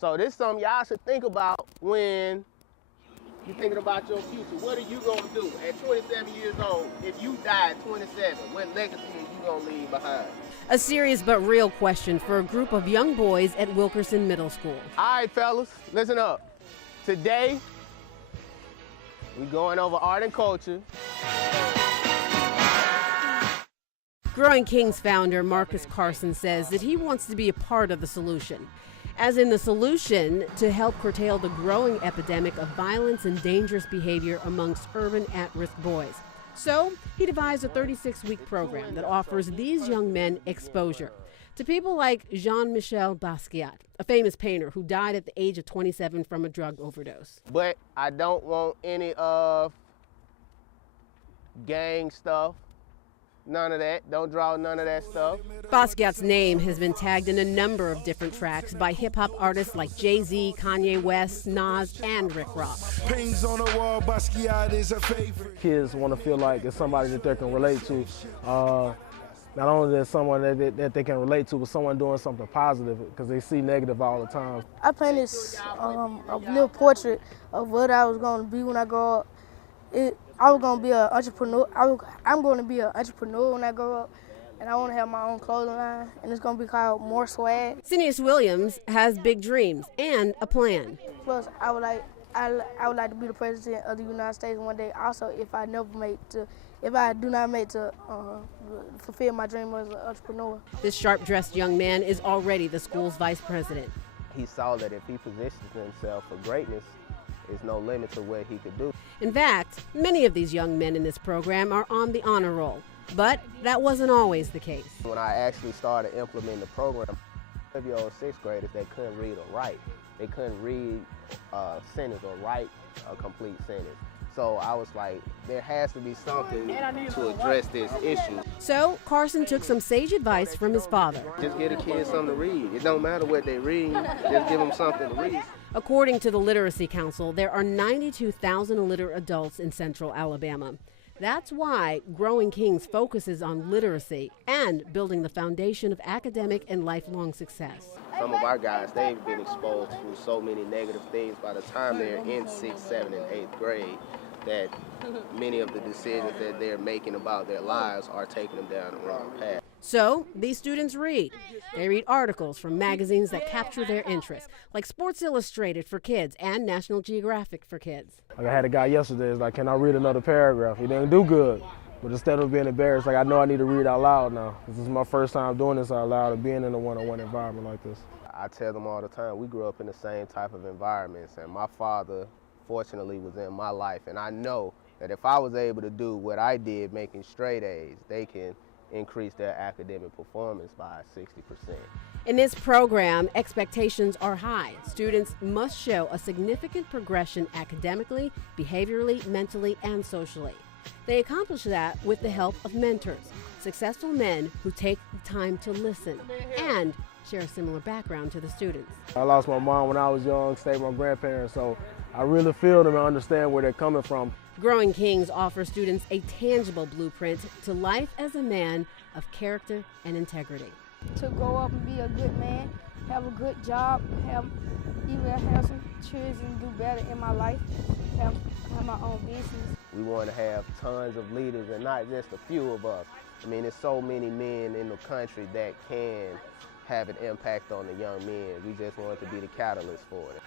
So this is something y'all should think about when you're thinking about your future. What are you gonna do at 27 years old? If you die at 27, what legacy are you gonna leave behind? A serious but real question for a group of young boys at Wilkerson Middle School. All right, fellas, listen up. Today, we're going over art and culture. Growing Kings founder Marcus Carson says that he wants to be a part of the solution, as in the solution to help curtail the growing epidemic of violence and dangerous behavior amongst urban at-risk boys. So he devised a 36-week program that offers these young men exposure to people like Jean-Michel Basquiat, a famous painter who died at the age of 27 from a drug overdose. But I don't want any of gang stuff. None of that. Don't draw none of that stuff. Basquiat's name has been tagged in a number of different tracks by hip-hop artists like Jay-Z, Kanye West, Nas, and Rick Ross. Paintings on the wall, Basquiat is a favorite. Kids want to feel like it's somebody that they can relate to. Not only that someone that they can relate to, but someone doing something positive, because they see negative all the time. I painted a little portrait of what I was going to be when I grow up. I was going to be an entrepreneur. I'm going to be an entrepreneur when I grow up, and I want to have my own clothing line, and it's going to be called More Swag. Cineas Williams has big dreams and a plan. Plus, I would like to be the president of the United States one day. Also, if I do not make to fulfill my dream as an entrepreneur. This sharp-dressed young man is already the school's vice president. He saw that if he positions himself for greatness, there's no limit to what he could do. In fact, many of these young men in this program are on the honor roll, but that wasn't always the case. When I actually started implementing the program, 5-year-old sixth graders that couldn't read or write. They couldn't read a sentence or write a complete sentence. So I was like, there has to be something to address this issue. So Carson took some sage advice from his father. Just get a kid something to read. It don't matter what they read, just give them something to read. According to the Literacy Council, there are 92,000 illiterate adults in central Alabama. That's why Growing Kings focuses on literacy and building the foundation of academic and lifelong success. Some of our guys, they've been exposed to so many negative things by the time they're in 6th, 7th, and 8th grade that many of the decisions that they're making about their lives are taking them down the wrong path. So these students read. They read articles from magazines that capture their interests, like Sports Illustrated for kids and National Geographic for kids. Like I had a guy yesterday, it's like, can I read another paragraph? He didn't do good. But instead of being embarrassed, like I know I need to read out loud now. This is my first time doing this out loud and being in a one-on-one environment like this. I tell them all the time, we grew up in the same type of environments, and my father, fortunately, was in my life. And I know that if I was able to do what I did, making straight A's, they can increase their academic performance by 60%. In this program, expectations are high. Students must show a significant progression academically, behaviorally, mentally, and socially. They accomplish that with the help of mentors, successful men who take the time to listen and share a similar background to the students. I lost my mom when I was young, stayed with my grandparents, so I really feel them and understand where they're coming from. Growing Kings offers students a tangible blueprint to life as a man of character and integrity. To grow up and be a good man, have a good job, have some children, do better in my life, have my own business. We want to have tons of leaders and not just a few of us. I mean, there's so many men in the country that can have an impact on the young men. We just want to be the catalyst for it.